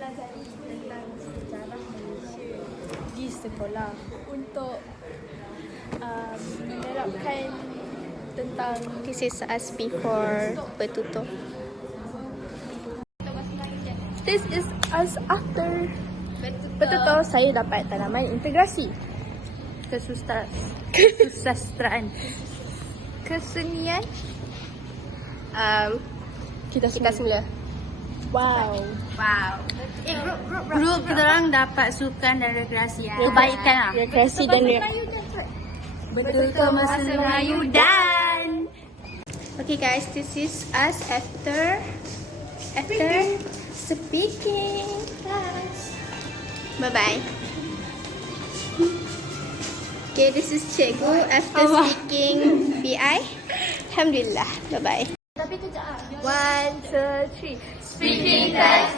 mempelajari tentang sejarah Malaysia di sekolah untuk menerapkan tentang This is us before bertutur. this is us after bertutur. Saya dapat tanaman integrasi, kesusastraan, kesenian. Kita semula. Wow. Grup kita orang dapat sukan dan rekreasi. Kebaikan lah. Rekreasi dan Betul masa Melayu dan Okay guys, this is us after speaking class. Bye bye. Okay, this is Cikgu after speaking BI. Alhamdulillah. Bye bye. 1, 2, 3. Speaking class.